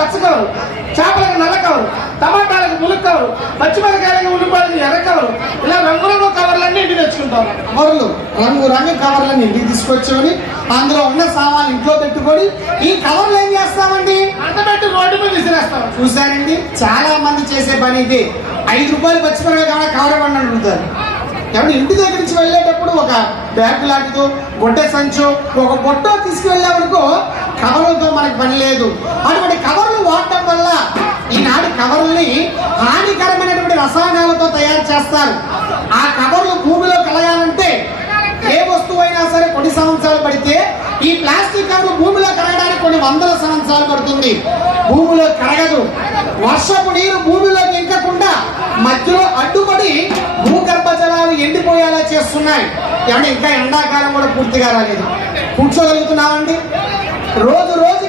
పచ్చ కవరు, చేపలకు నల్ల కవరు, టమాటాలకు ములుగు కవరు, పచ్చిమిరకాయలకు ఉల్లిపాయలకు ఎర్ర కవరు, ఇలా రంగురంగు కవర్లన్నీ ఇంటికి తెచ్చుకుంటాం. కవర్లు రంగు రంగు కవర్లను ఇంటికి తీసుకొచ్చుకొని అందులో ఉన్న సామాన్లు ఇంట్లో పెట్టుకొని ఈ కవర్లు ఏం చేస్తామండి? అంటబెట్టి రోడ్డు మీద విసిరేస్తాం. చూసారండి, చాలా మంది చేసే పని ఇది. 5 రూపాయలు పచ్చిమిరకాయ కవర్ ఇవ్వండి అడుగుతారు. ఏమంటే ఇంటి దగ్గర నుంచి వెళ్ళేటప్పుడు ఒక బ్యాగ్ లాంటిదో, గొడ్డ సంచో, ఒక బొట్టో తీసుకువెళ్ళేవరకు కవర్లతో మనకు పని లేదు. అటువంటి కవర్లు వాడటం వల్ల ఈనాడు కవర్లని హానికరమైనటువంటి రసాయనాలతో తయారు చేస్తారు. ఆ కవర్లు భూమిలో కలగాలంటే ఏ వస్తువు అయినా సరే కొన్ని సంవత్సరాలు పడితే ఈ ప్లాస్టిక్ కవర్ భూమిలో కరగడానికి కొన్ని వందల సంవత్సరాలు పడుతుంది. భూమిలో కరగదు. వర్షపు నీరు భూమిలోకి ఇంకకుండా మధ్యలో అడ్డుపడి భూగర్భ జలాలు ఎండిపోయేలా చేస్తున్నాయి. ఏమంటే ఇంకా ఎండాకాలం కూడా పూర్తిగా రాలేదు. కూర్చోగలుగుతున్నామండి? రోజు